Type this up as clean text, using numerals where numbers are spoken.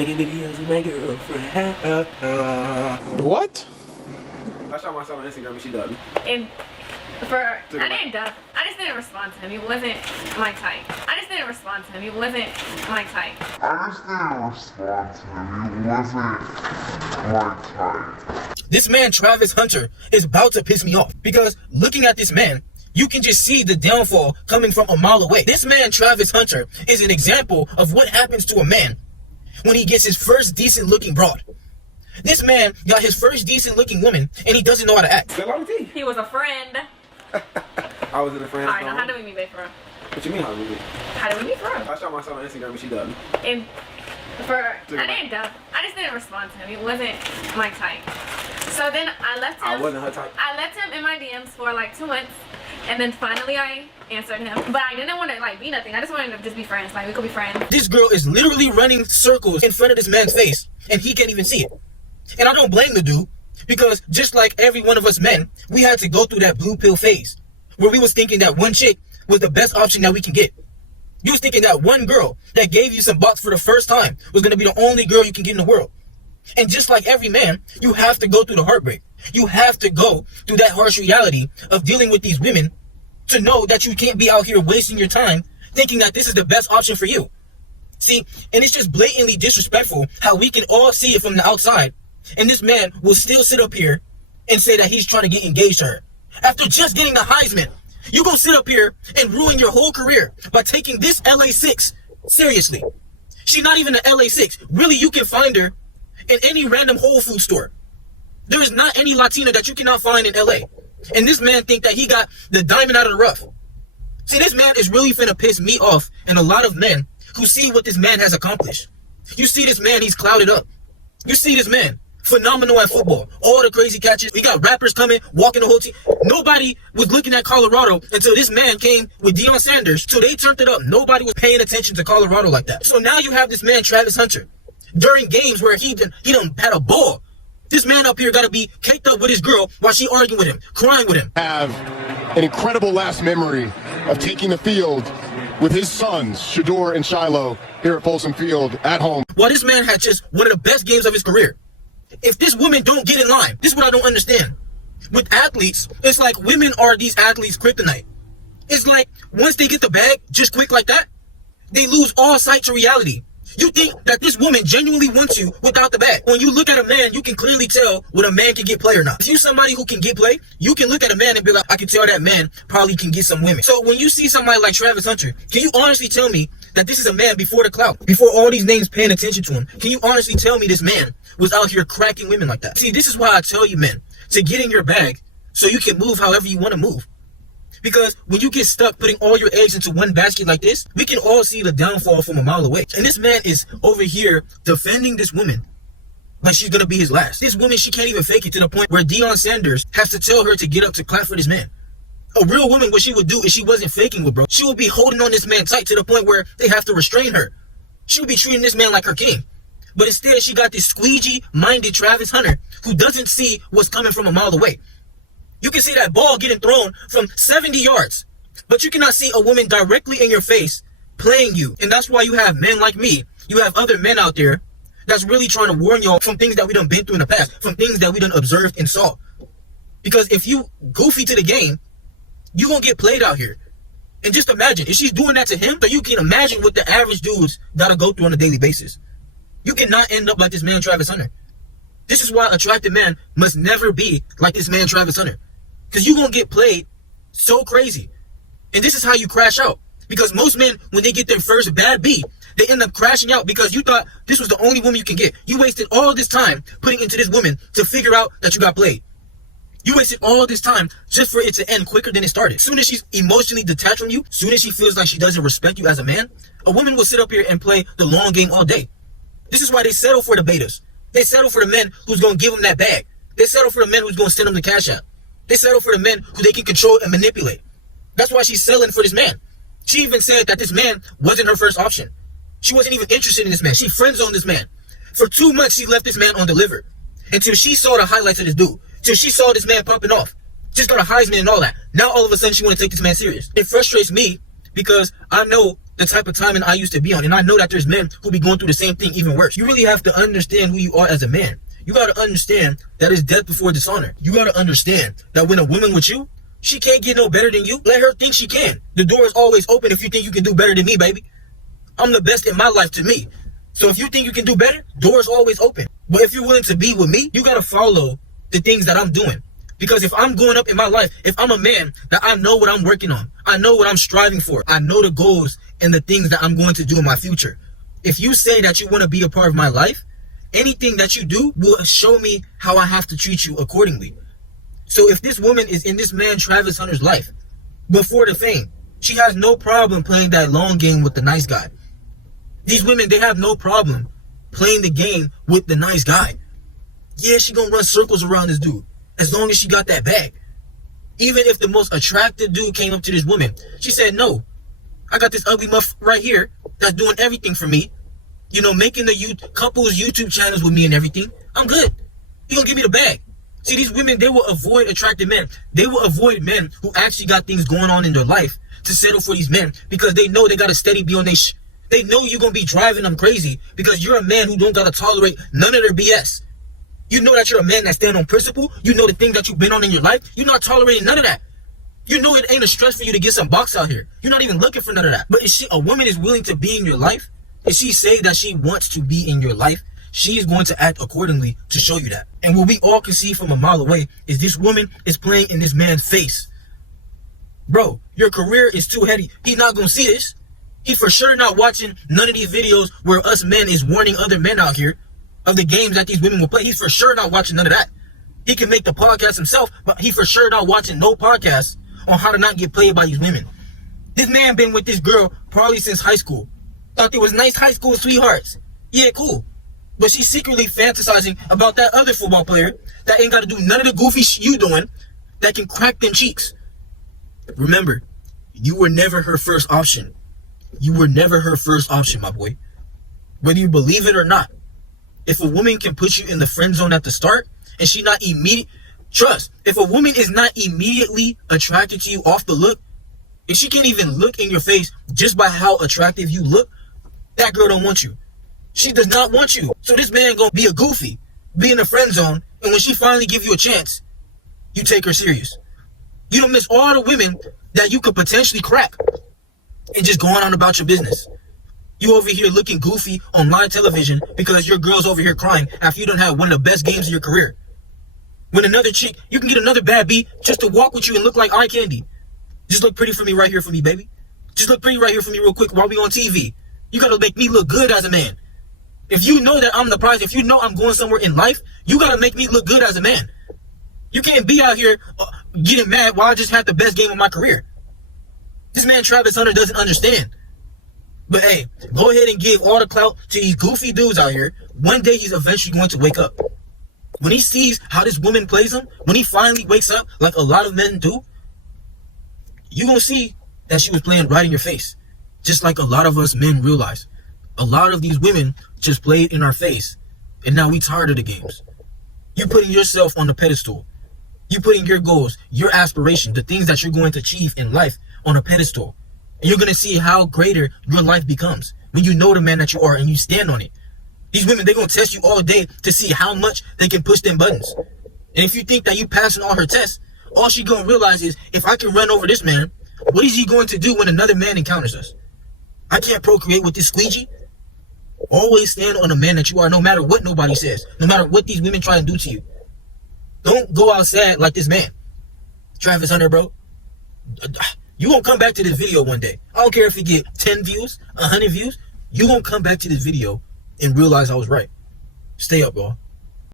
making videos with my girlfriend. What? I shot myself on Instagram and she dubbed me. And I didn't dub. I just didn't respond to him. He wasn't my type. This man, Travis Hunter, is about to piss me off because looking at this man, you can just see the downfall coming from a mile away. This man, Travis Hunter, is an example of what happens to a man when he gets his first decent looking broad. This man got his first decent looking woman and he doesn't know how to act. He was a friend. I was in a friend. Alright, now how do we meet, babe, for real? What you mean how do we meet? How do we meet, for real? I shot myself on Instagram and she dubbed me. And I didn't dub. I just didn't respond to him. He wasn't my type. So then I left him. I wasn't her type. I left him in my DMs for like 2 months. And then finally I answered him. But I didn't want to like be nothing. I just wanted to just be friends. Like we could be friends. This girl is literally running circles in front of this man's face and he can't even see it. And I don't blame the dude because just like every one of us men, we had to go through that blue pill phase where we was thinking that one chick was the best option that we can get. You was thinking that one girl that gave you some box for the first time was going to be the only girl you can get in the world. And just like every man, you have to go through the heartbreak. You have to go through that harsh reality of dealing with these women to know that you can't be out here wasting your time thinking that this is the best option for you. See, and it's just blatantly disrespectful how we can all see it from the outside. And this man will still sit up here and say that he's trying to get engaged to her. After just getting the Heisman, you gonna sit up here and ruin your whole career by taking this LA6 seriously. She's not even an LA6. Really, you can find her in any random Whole Food store. There is not any Latina that you cannot find in LA. And this man think that he got the diamond out of the rough. See, this man is really finna piss me off and a lot of men who see what this man has accomplished. You see this man, he's clouded up. You see this man, phenomenal at football. All the crazy catches. We got rappers coming, walking the whole team. Nobody was looking at Colorado until this man came with Deion Sanders. So they turned it up. Nobody was paying attention to Colorado like that. So now you have this man, Travis Hunter, during games where he done had a ball. This man up here got to be caked up with his girl while she arguing with him, crying with him. Have an incredible last memory of taking the field with his sons, Shador and Shiloh, here at Folsom Field at home. While this man had just one of the best games of his career. If this woman don't get in line, this is what I don't understand. With athletes, it's like women are these athletes' kryptonite. It's like once they get the bag, just quick like that, they lose all sight to reality. You think that this woman genuinely wants you without the bag. When you look at a man, you can clearly tell when a man can get play or not. If you're somebody who can get play, you can look at a man and be like, I can tell that man probably can get some women. So when you see somebody like Travis Hunter, can you honestly tell me that this is a man before the clout, before all these names paying attention to him? Can you honestly tell me this man was out here cracking women like that? See, this is why I tell you, men, to get in your bag so you can move however you want to move. Because when you get stuck putting all your eggs into one basket like this, we can all see the downfall from a mile away. And this man is over here defending this woman like she's going to be his last. This woman, she can't even fake it to the point where Deion Sanders has to tell her to get up to clap for this man. A real woman, what she would do if she wasn't faking it, bro, she would be holding on this man tight to the point where they have to restrain her. She would be treating this man like her king. But instead, she got this squeegee-minded Travis Hunter who doesn't see what's coming from a mile away. You can see that ball getting thrown from 70 yards, but you cannot see a woman directly in your face playing you. And that's why you have men like me. You have other men out there that's really trying to warn y'all from things that we done been through in the past, from things that we done observed and saw. Because if you goofy to the game, you gonna get played out here. And just imagine, if she's doing that to him, so you can imagine what the average dudes gotta go through on a daily basis. You cannot end up like this man, Travis Hunter. This is why attractive man must never be like this man, Travis Hunter. Because you're going to get played so crazy. And this is how you crash out. Because most men, when they get their first bad beat, they end up crashing out because you thought this was the only woman you can get. You wasted all this time putting into this woman to figure out that you got played. You wasted all this time just for it to end quicker than it started. As soon as she's emotionally detached from you, as soon as she feels like she doesn't respect you as a man, a woman will sit up here and play the long game all day. This is why they settle for the betas. They settle for the men who's going to give them that bag. They settle for the men who's going to send them the cash out. They settle for the men who they can control and manipulate. That's why she's selling for this man. She even said that this man wasn't her first option. She wasn't even interested in this man. She friend-zoned this man. For 2 months, she left this man undelivered. Until she saw the highlights of this dude. Till she saw this man popping off. Just got a Heisman and all that. Now, all of a sudden, she want to take this man serious. It frustrates me because I know the type of timing I used to be on. And I know that there's men who be going through the same thing, even worse. You really have to understand who you are as a man. You got to understand that it's death before dishonor. You got to understand that when a woman with you, she can't get no better than you. Let her think she can. The door is always open if you think you can do better than me, baby. I'm the best in my life to me. So if you think you can do better, door's always open. But if you're willing to be with me, you got to follow the things that I'm doing. Because if I'm going up in my life, if I'm a man that I know what I'm working on, I know what I'm striving for, I know the goals and the things that I'm going to do in my future. If you say that you want to be a part of my life, anything that you do will show me how I have to treat you accordingly. So if this woman is in this man Travis Hunter's life, before the fame, she has no problem playing that long game with the nice guy. These women, they have no problem playing the game with the nice guy. Yeah, she gonna run circles around this dude as long as she got that bag. Even if the most attractive dude came up to this woman, she said, no, I got this ugly muff right here that's doing everything for me. You know, making the couples YouTube channels with me and everything. I'm good. He gonna give me the bag. See, these women, they will avoid attractive men. They will avoid men who actually got things going on in their life to settle for these men because they know they got to steady be on their They know you're going to be driving them crazy because you're a man who don't got to tolerate none of their BS. You know that you're a man that stand on principle. You know the things that you've been on in your life. You're not tolerating none of that. You know it ain't a stress for you to get some box out here. You're not even looking for none of that. But if a woman is willing to be in your life, if she say that she wants to be in your life, she is going to act accordingly to show you that. And what we all can see from a mile away is this woman is playing in this man's face. Bro, your career is too heady. He's not going to see this. He for sure not watching none of these videos where us men is warning other men out here of the games that these women will play. He's for sure not watching none of that. He can make the podcast himself, but he for sure not watching no podcasts on how to not get played by these women. This man been with this girl probably since high school. Thought they was nice high school sweethearts. Yeah, cool. But she's secretly fantasizing about that other football player that ain't got to do none of the goofy you doing that can crack them cheeks. Remember, you were never her first option. You were never her first option, my boy. Whether you believe it or not. If a woman can put you in the friend zone at the start and she not trust, if a woman is not immediately attracted to you off the look, if she can't even look in your face just by how attractive you look, that girl don't want you. She does not want you. So this man gonna be a goofy, be in the friend zone, and when she finally give you a chance, you take her serious. You don't miss all the women that you could potentially crack and just going on about your business. You over here looking goofy on live television because your girl's over here crying after you done had one of the best games of your career. When another chick, you can get another bad B just to walk with you and look like eye candy. Just look pretty for me right here for me, baby. Just look pretty right here for me real quick while we on TV. You gotta make me look good as a man. If you know that I'm the prize, if you know I'm going somewhere in life, you gotta make me look good as a man. You can't be out here getting mad while I just had the best game of my career. This man Travis Hunter doesn't understand. But hey, go ahead and give all the clout to these goofy dudes out here. One day he's eventually going to wake up. When he sees how this woman plays him, when he finally wakes up like a lot of men do, you're gonna see that she was playing right in your face. Just like a lot of us men realize. A lot of these women just played in our face, and now we tired of the games. You putting yourself on the pedestal. You putting your goals, your aspirations, the things that you're going to achieve in life on a pedestal. And you're going to see how greater your life becomes when you know the man that you are and you stand on it. These women, they're going to test you all day to see how much they can push them buttons. And if you think that you passing all her tests, all she going to realize is, if I can run over this man, what is he going to do when another man encounters us? I can't procreate with this squeegee. Always stand on the man that you are, no matter what nobody says, no matter what these women try to do to you. Don't go outside like this man. Travis Hunter, bro. You gonna come back to this video one day. I don't care if you get 10 views, 100 views. You gonna come back to this video and realize I was right. Stay up, y'all.